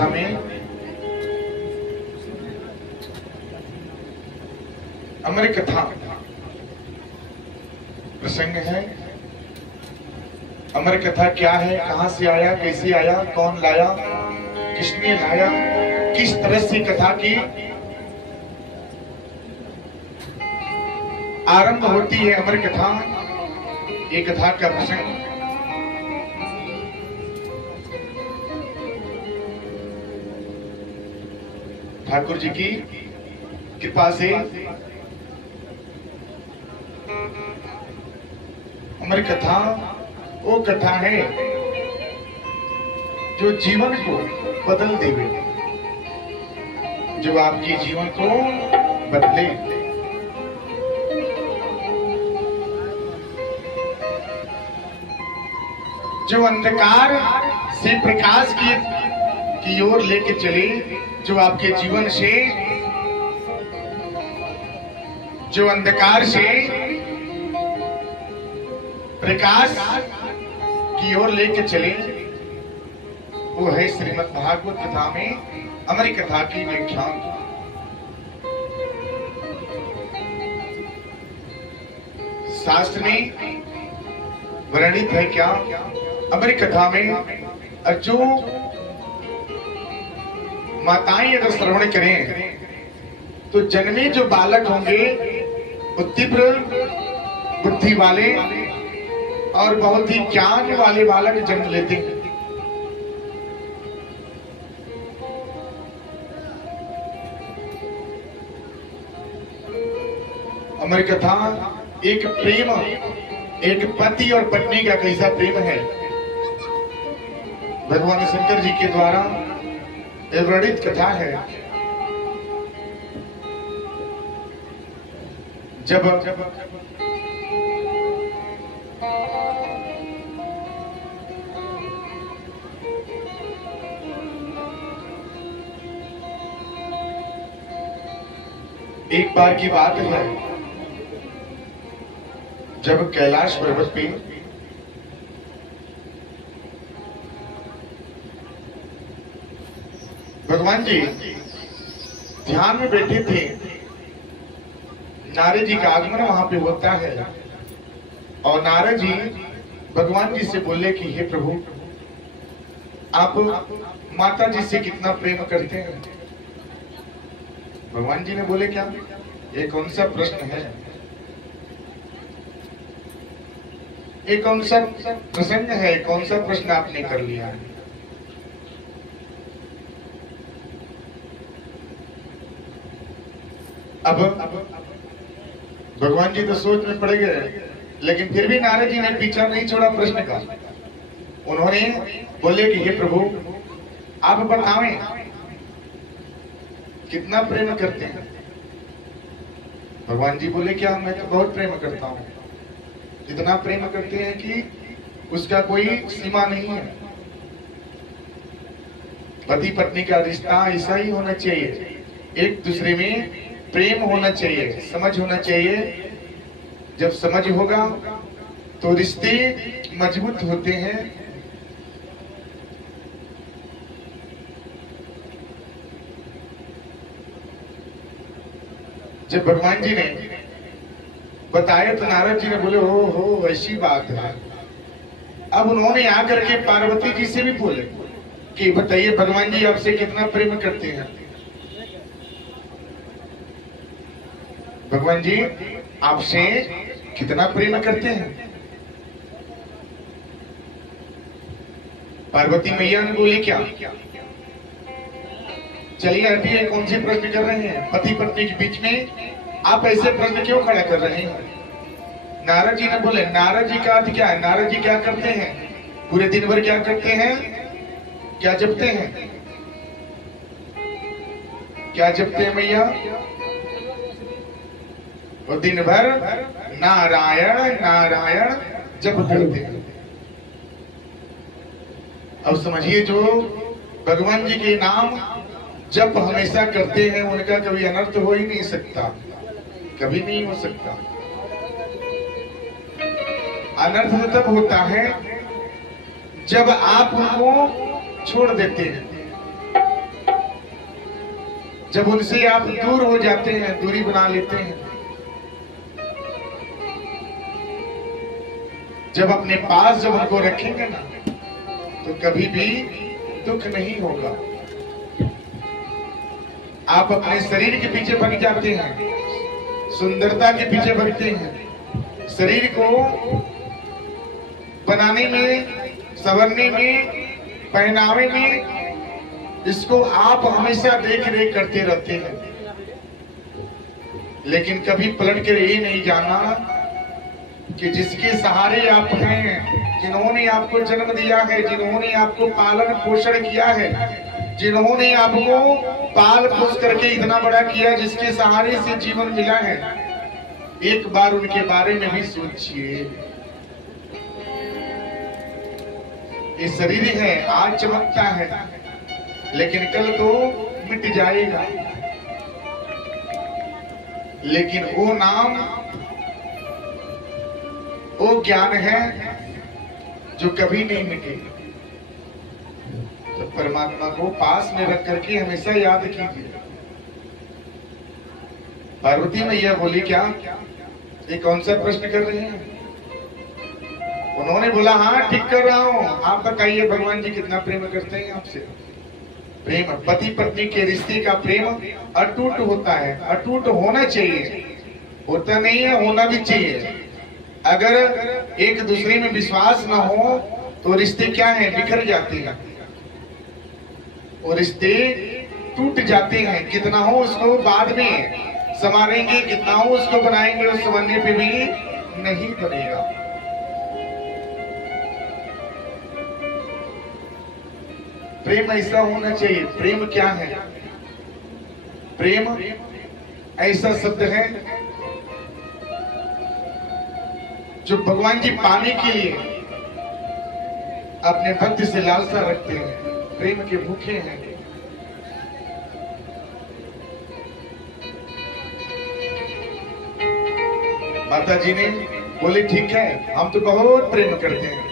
में अमर कथा प्रसंग है। अमर कथा क्या है, कहां से आया, कैसे आया, कौन लाया, किसने लाया, किस तरह से कथा की आरंभ होती है अमर कथा। ये कथा का प्रसंग ठाकुर जी की कृपा से अमर कथा वो कथा है जो जीवन को बदल देवे, जो आपके जीवन को बदले। जो अंधकार से प्रकाश की ओर लेके चले, जो आपके जीवन से, जो अंधकार से प्रकाश की ओर लेके चले, वो है श्रीमद् भागवत कथा में अमर कथा की व्याख्यान। शास्त्र में वर्णित है क्या अमर कथा में, जो माताएं अगर श्रवण करें तो जन्मे जो बालक होंगे वो तीव्र बुद्धि वाले और बहुत ही ज्ञान वाले बालक जन्म लेते हैं। अमर कथा एक प्रेम, एक पति और पत्नी का कैसा प्रेम है, भगवान शंकर जी के द्वारा वर्णित कथा है। जब एक बार की बात है, जब कैलाश पर्वत पे भगवान जी ध्यान में बैठे थे, नारद जी का आगमन वहां पे होता है और नारद जी भगवान जी से बोले कि हे प्रभु, आप माता जी से कितना प्रेम करते हैं। भगवान जी ने बोले क्या, ये कौन सा प्रश्न है, ये कौन सा प्रसंग है, कौन सा प्रश्न आपने कर लिया है। अब भगवान जी तो सोच में पड़ गए, लेकिन फिर भी नारद जी ने पीछा नहीं छोड़ा प्रश्न का। उन्होंने बोले कि हे प्रभु, आप बताएं कितना प्रेम करते हैं। भगवान जी बोले क्या, मैं तो बहुत प्रेम करता हूं, इतना प्रेम करते हैं कि उसका कोई सीमा नहीं है। पति पत्नी का रिश्ता ऐसा ही होना चाहिए, एक दूसरे में प्रेम होना चाहिए, समझ होना चाहिए। जब समझ होगा तो रिश्ते मजबूत होते हैं। जब भगवान जी ने बताया तो नारद जी ने बोले हो ऐसी बात है। अब उन्होंने आकर के पार्वती जी से भी बोले कि बताइए भगवान जी आपसे कितना प्रेम करते हैं। भगवान जी आपसे कितना प्रेम करते हैं। पार्वती मैया ने बोली क्या, चलिए हटिए, कौन से प्रश्न कर रहे हैं, पति पत्नी के बीच में आप ऐसे प्रश्न क्यों खड़ा कर रहे हैं। नारद जी ने बोले, नारद जी का अर्थ क्या है, नारद जी क्या करते हैं, पूरे दिन भर क्या करते हैं, क्या जपते हैं, क्या जपते हैं मैया, वो दिन भर नारायण नारायण जप करते हैं। अब समझिए, जो भगवान जी के नाम जप हमेशा करते हैं उनका कभी अनर्थ हो ही नहीं सकता, कभी नहीं हो सकता। अनर्थ तब होता है जब आप उनको छोड़ देते हैं। जब उनसे आप दूर हो जाते हैं, दूरी बना लेते हैं, जब अपने पास जब उनको रखेंगे ना, तो कभी भी दुख नहीं होगा। आप अपने शरीर के पीछे भाग जाते हैं, सुंदरता के पीछे भागते हैं, शरीर को बनाने में, संवरने में, पहनावे में, इसको आप हमेशा देख रेख करते रहते हैं। लेकिन कभी पलट कर ये नहीं जाना कि जिसके सहारे आप हैं, जिन्होंने आपको जन्म दिया है, जिन्होंने आपको पालन पोषण किया है, जिन्होंने आपको पाल पोस करके इतना बड़ा किया, जिसके सहारे से जीवन मिला है, एक बार उनके बारे में भी सोचिए। ये शरीर है, आज चमकता है, लेकिन कल तो मिट जाएगा। लेकिन वो नाम, वो ज्ञान है जो कभी नहीं मिटेगा। तो परमात्मा को पास में रख करके हमेशा याद कीजिए। पार्वती मैया बोली, क्या ये कौन सा प्रश्न कर रहे हैं? उन्होंने बोला, हाँ ठीक कर रहा हूं। आप बताइए भगवान जी कितना प्रेम करते हैं आपसे। प्रेम, पति पत्नी के रिश्ते का प्रेम अटूट होता है, अटूट होना चाहिए। होता नहीं है, होना भी चाहिए। अगर एक दूसरे में विश्वास न हो तो रिश्ते क्या है, बिखर जाते हैं और रिश्ते टूट जाते हैं। कितना हो उसको बाद में संवारेंगे, कितना हो उसको बनाएंगे, उस संवरने पे भी नहीं बनेगा। प्रेम ऐसा होना चाहिए। प्रेम क्या है? प्रेम ऐसा शब्द है जो भगवान जी पाने के लिए अपने भक्त से लालसा रखते हैं, प्रेम के भूखे हैं। माता जी ने बोले, ठीक है, हम तो बहुत प्रेम करते हैं।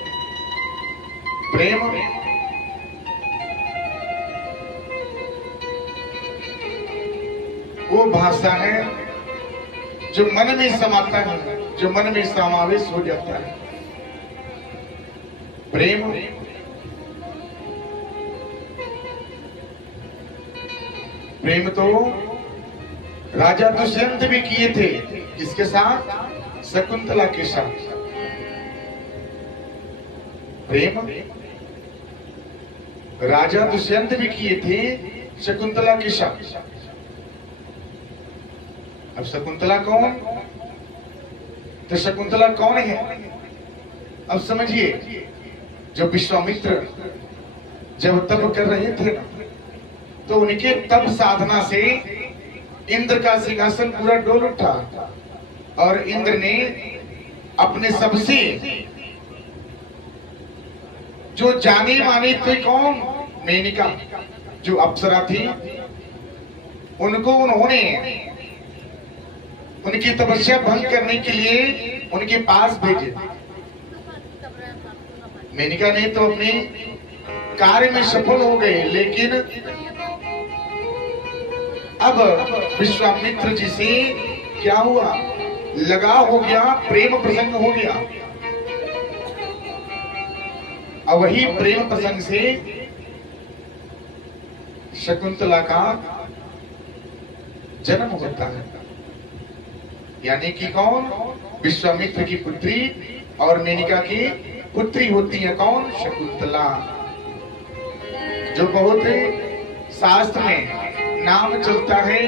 प्रेम वो भाषा है जो मन में समाता है, जो मन में समावेश हो जाता है। प्रेम प्रेम तो राजा दुष्यंत भी किए थे। किसके साथ? शकुंतला के साथ। प्रेम राजा दुष्यंत भी किए थे शकुंतला के साथ। अब शकुंतला कौन? तो शकुंतला कौन है? अब समझिए, जो विश्वामित्र जब तप कर रहे थे ना, तो उनके तप साधना से इंद्र का सिंहासन पूरा डोल उठा और इंद्र ने अपने सबसे जो जानी मानी थी, कौन? मेनका, जो अप्सरा थी, उनको उन्होंने उनकी तपस्या भंग करने के लिए उनके पास भेजे। मेनका ने तो अपने कार्य में सफल हो गए, लेकिन अब विश्वामित्र जी से क्या हुआ? लगाव हो गया, प्रेम प्रसंग हो गया। अब वही प्रेम प्रसंग से शकुंतला का जन्म होता है। यानी कि कौन? विश्वामित्र की पुत्री और मेनका की पुत्री होती है। कौन? शकुंतला, जो बहुत शास्त्र में नाम चलता है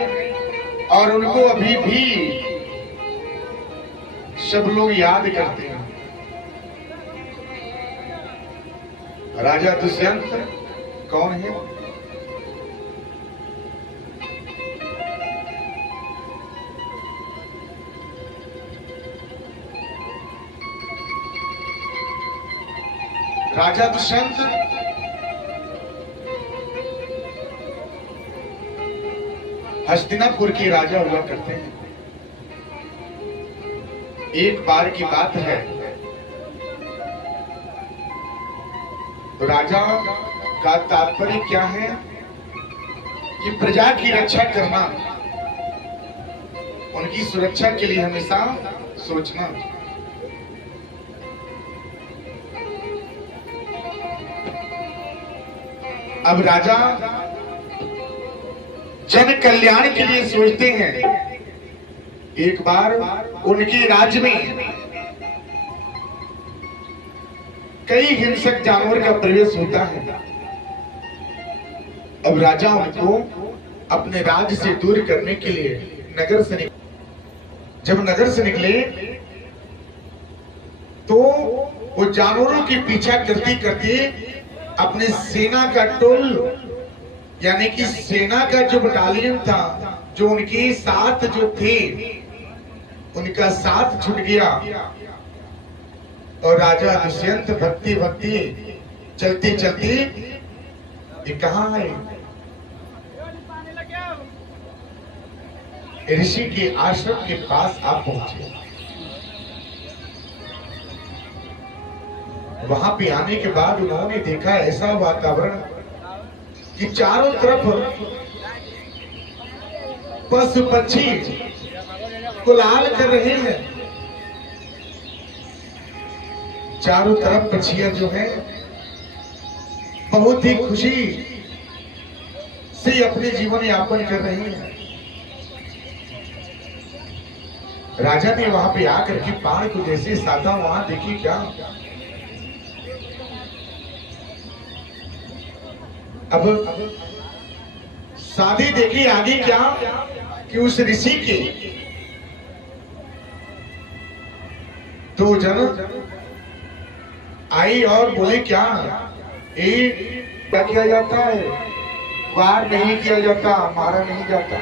और उनको अभी भी सब लोग याद करते हैं। राजा दुष्यंत कौन है? राजा दुष्यंत हस्तिनापुर के राजा हुआ करते हैं। एक बार की बात है, राजा का तात्पर्य क्या है कि प्रजा की रक्षा करना, उनकी सुरक्षा के लिए हमेशा सोचना। अब राजा जन कल्याण के लिए सोचते हैं। एक बार उनके राज्य में कई हिंसक जानवर का प्रवेश होता है। अब राजा उनको अपने राज्य से दूर करने के लिए नगर से निकले। जब नगर से निकले तो वो जानवरों के पीछा करते करते अपने सेना का टोल, यानी कि सेना का जो बटालियन था, जो उनके साथ जो थे, उनका साथ छूट गया। और राजा दुष्यंत भक्ति भक्ति चलते चलते ये कहाँ है, ऋषि के आश्रम के पास आप पहुंचे। वहां पे आने के बाद उन्होंने देखा ऐसा वातावरण कि चारों तरफ पशु पक्षी कुलाल कर रहे हैं। चारों तरफ पक्षियां जो हैं बहुत ही खुशी से अपने जीवन यापन कर रही हैं। राजा ने वहां पे आकर के बाण को जैसे साधा, वहां देखी क्या, अब साधे देखी आगे क्या कि उस ऋषि के दो जन आई और बोले क्या ये क्या किया जाता है, वार नहीं किया जाता, मारा नहीं जाता।